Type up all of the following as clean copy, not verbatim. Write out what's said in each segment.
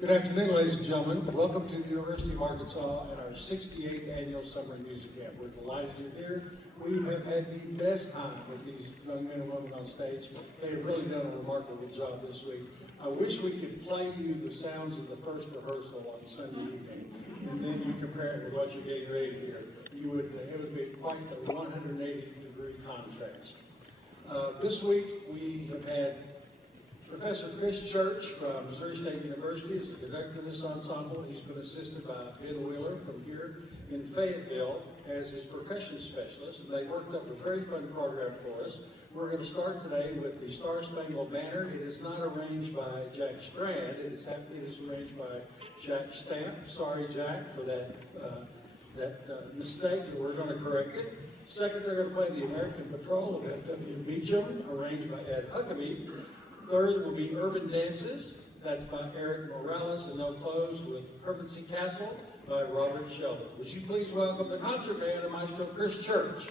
Good afternoon, ladies and gentlemen. Welcome to the University of Arkansas and our 68th Annual Summer Music Camp. We're delighted you're here. We have had the best time with these young men and women on stage. They have really done a remarkable job this week. I wish we could play you the sounds of the first rehearsal on Sunday evening, and then you compare it with what you're getting ready to hear. It would be quite the 180-degree contrast. This week we have had Professor Chris Church from Missouri State University is the conductor of this ensemble. He's been assisted by Ben Wheeler from here in Fayetteville as his percussion specialist. And they worked up a very fun program for us. We're going to start today with the Star Spangled Banner. It is not arranged by Jack Strand. It is arranged by Jack Stamp. Sorry, Jack, for that mistake, and we're going to correct it. Second, they're going to play the American Patrol of F.W. Beecham, arranged by Ed Huckabee. Third will be Urban Dances, that's by Eric Morales, and they'll close with Hermancy Castle by Robert Sheldon. Would you please welcome the concert band of Maestro Chris Church.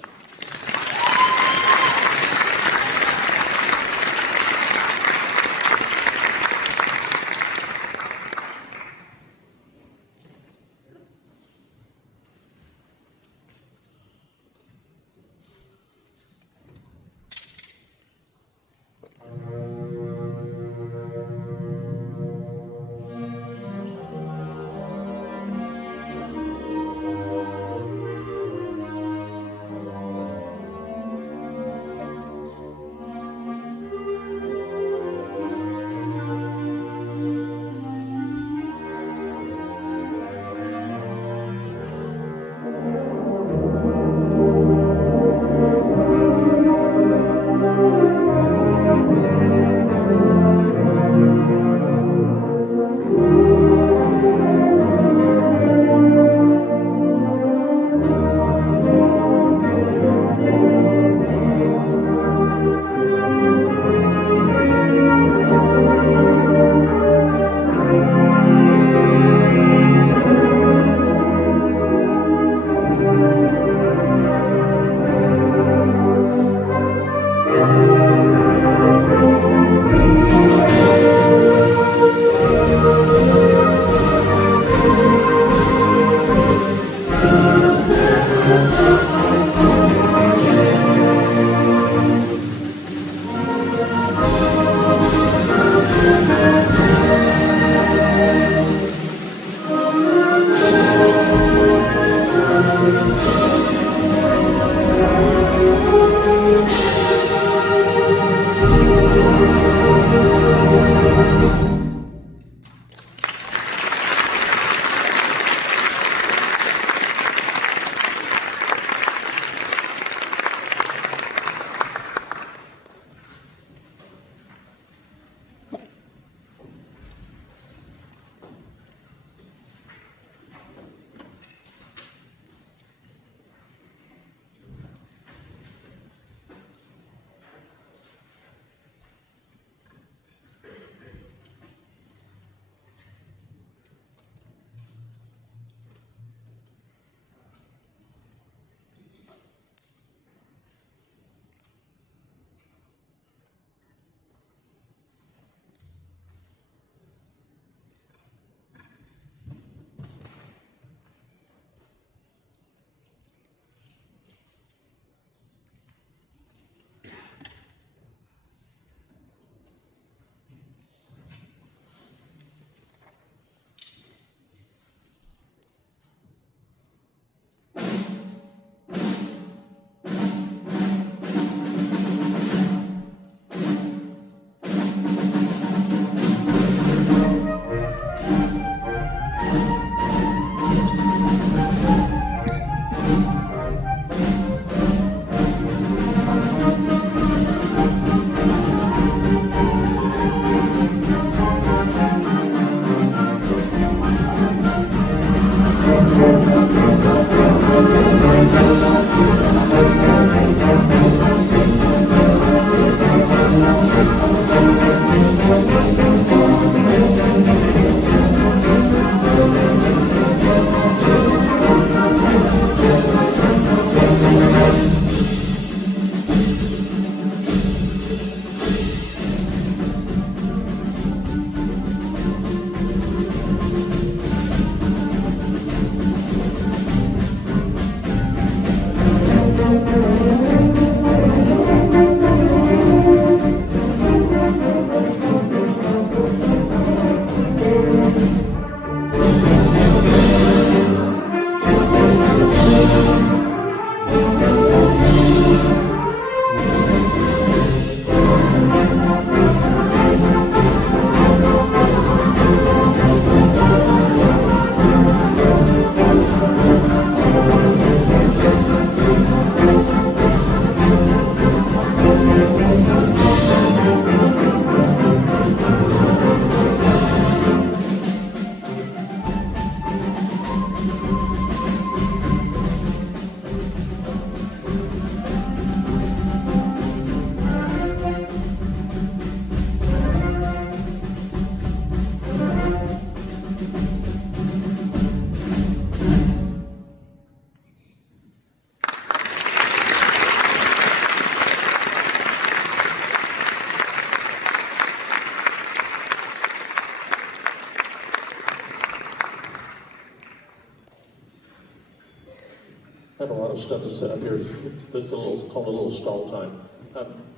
have a lot of stuff to set up here. This is called a little stall time.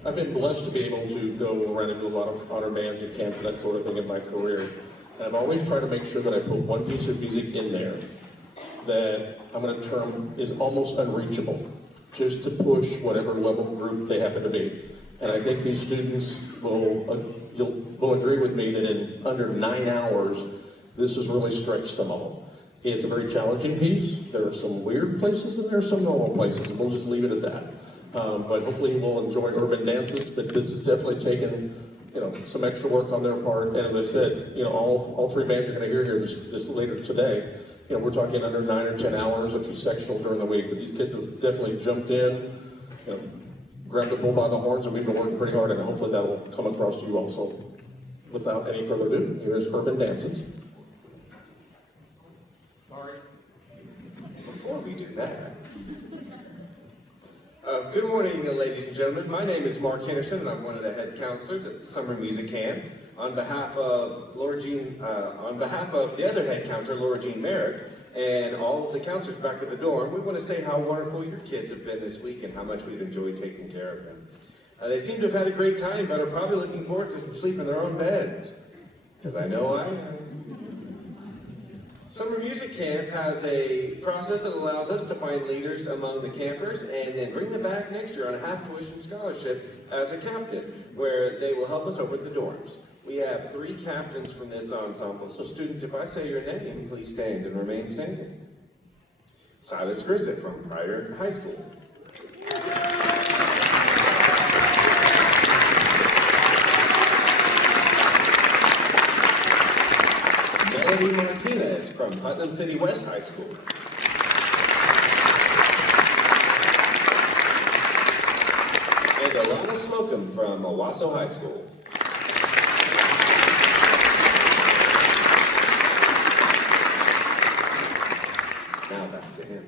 I've been blessed to be able to go around and do a lot of honor bands and camps and that sort of thing in my career. And I've always tried to make sure that I put one piece of music in there that I'm going to term is almost unreachable, just to push whatever level group they happen to be. And I think these students will agree with me that in under 9 hours, this has really stretched some of them. It's a very challenging piece. There are some weird places and there are some normal places, and we'll just leave it at that. But hopefully you will enjoy urban dances, but this has definitely taken, some extra work on their part. And as I said, all three bands you're going to hear here this later today, we're talking under 9 or 10 hours, a few sectionals during the week, but these kids have definitely jumped in, grabbed the bull by the horns, and we've been working pretty hard, and hopefully that will come across to you also. Without any further ado, here's Urban Dances. Before we do that, good morning, ladies and gentlemen. My name is Mark Henderson, and I'm one of the head counselors at the Summer Music Camp. On behalf of the other head counselor, Laura Jean Merrick, and all of the counselors back at the dorm, we want to say how wonderful your kids have been this week and how much we've enjoyed taking care of them. They seem to have had a great time, but are probably looking forward to some sleep in their own beds, because I know I am. Summer Music Camp has a process that allows us to find leaders among the campers and then bring them back next year on a half-tuition scholarship as a captain, where they will help us over at the dorms. We have 3 captains from this ensemble, so students, if I say your name, please stand and remain standing. Silas Grissett from Pryor High School. Melody Martinez from Putnam City West High School. And Alana Slocum from Owasso High School. Now back to him.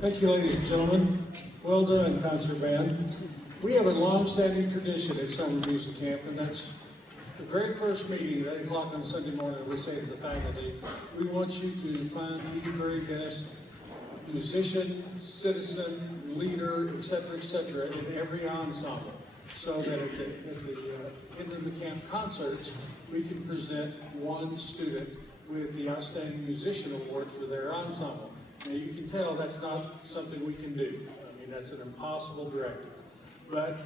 Thank you, ladies and gentlemen. Well done, concert band. We have a long-standing tradition at summer music camp, and that's the very first meeting at 8 o'clock on Sunday morning. We say to the faculty, we want you to find the very best musician, citizen, leader, et cetera, in every ensemble, so that at the end of the camp concerts, we can present one student with the Outstanding Musician Award for their ensemble. Now, you can tell that's not something we can do. I mean, that's an impossible directive. But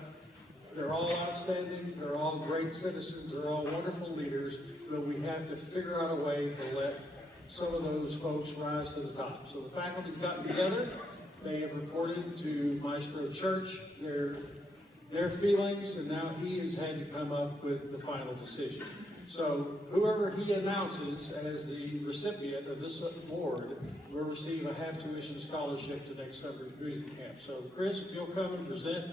they're all outstanding, they're all great citizens, they're all wonderful leaders, but we have to figure out a way to let some of those folks rise to the top. So the faculty's gotten together, they have reported to Maestro Church their feelings, and now he has had to come up with the final decision. So whoever he announces as the recipient of this award will receive a half-tuition scholarship to next summer's music camp. So Chris, if you'll come and present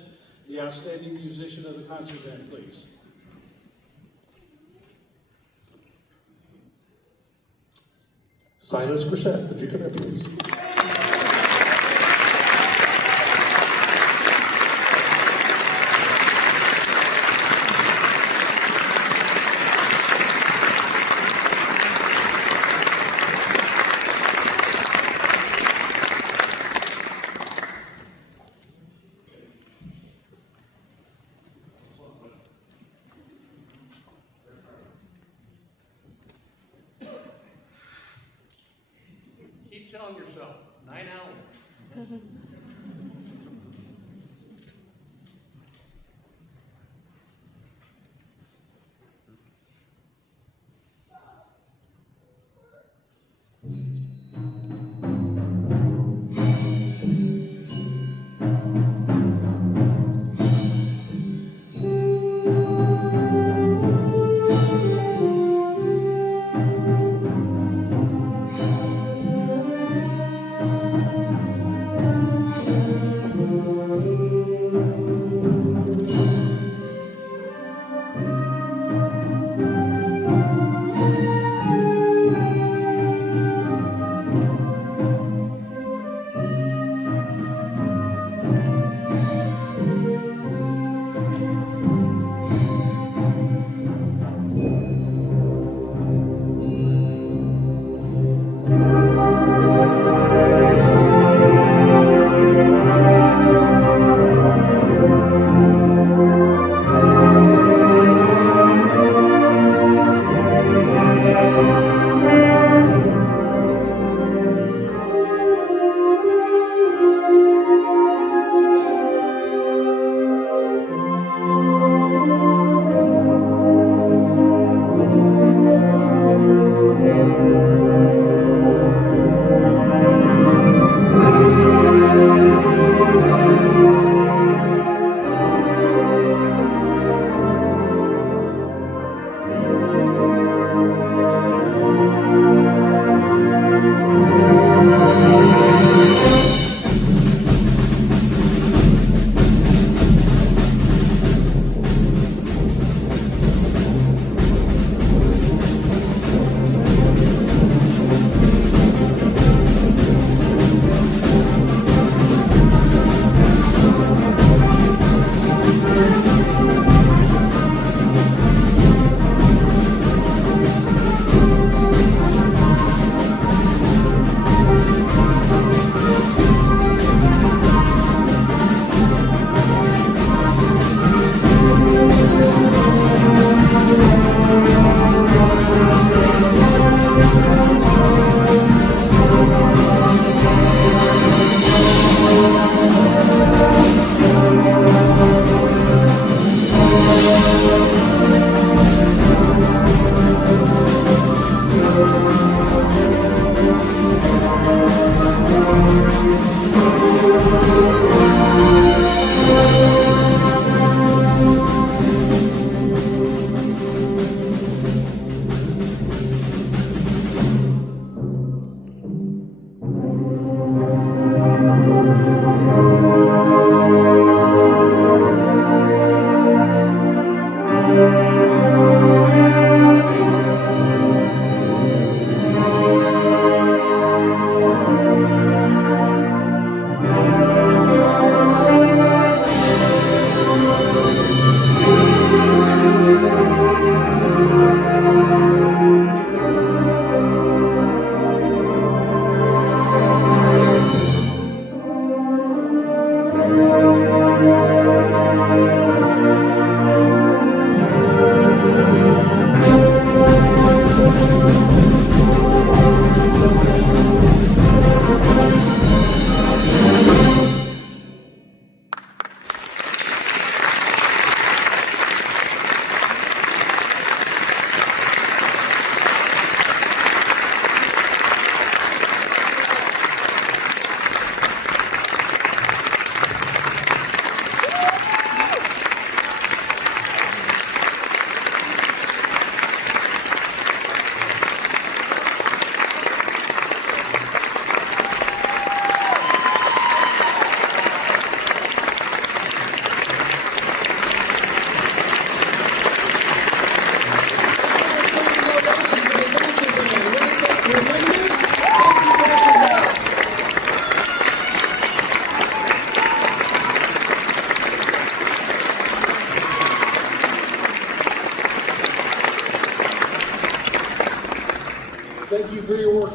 the Outstanding Musician of the Concert Band, please. Silas Grissett, would you come here, please? Keep telling yourself, 9 hours.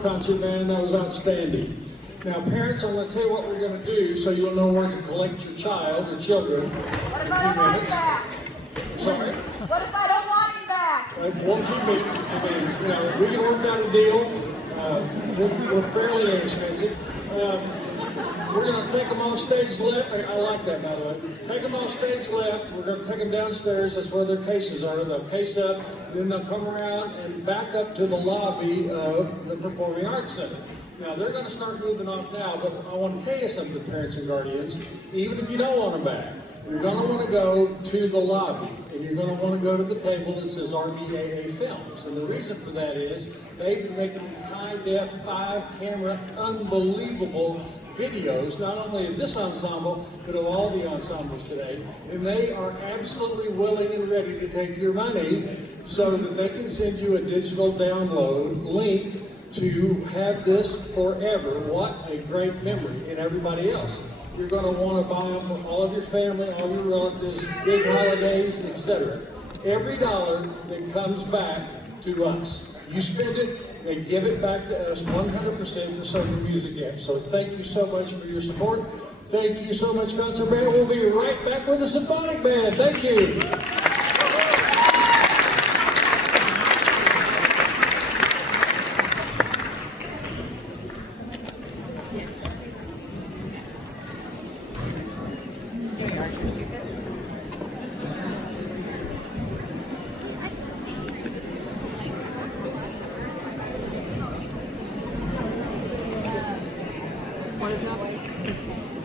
concert band. That was outstanding. Now, parents, I'm going to tell you what we're going to do so you'll know where to collect your child or children What in if a I few don't want him minutes. back? Sorry? What if I don't want him back? It won't keep me. I mean, you know, we can work out a deal. We're fairly inexpensive. We're going to take them off stage left. I like that, by the way. Take them off stage left. We're going to take them downstairs. That's where their cases are. They'll case up. Then they'll come around and back up to the lobby of the Performing Arts Center. Now, they're going to start moving off now, but I want to tell you something, parents and guardians. Even if you don't want them back, you're going to want to go to the lobby, and you're going to want to go to the table that says RBAA Films. And the reason for that is they've been making these high-def, 5-camera, unbelievable videos, not only of this ensemble, but of all the ensembles today. And they are absolutely willing and ready to take your money so that they can send you a digital download link to have this forever. What a great memory. And everybody else. You're going to want to buy them for all of your family, all your relatives, big holidays, etc. Every dollar that comes back to us, you spend it, they give it back to us 100% for Summer Music Camp. So thank you so much for your support. Thank you so much, Concert Band. We'll be right back with the Symphonic Band. Thank you. What is that?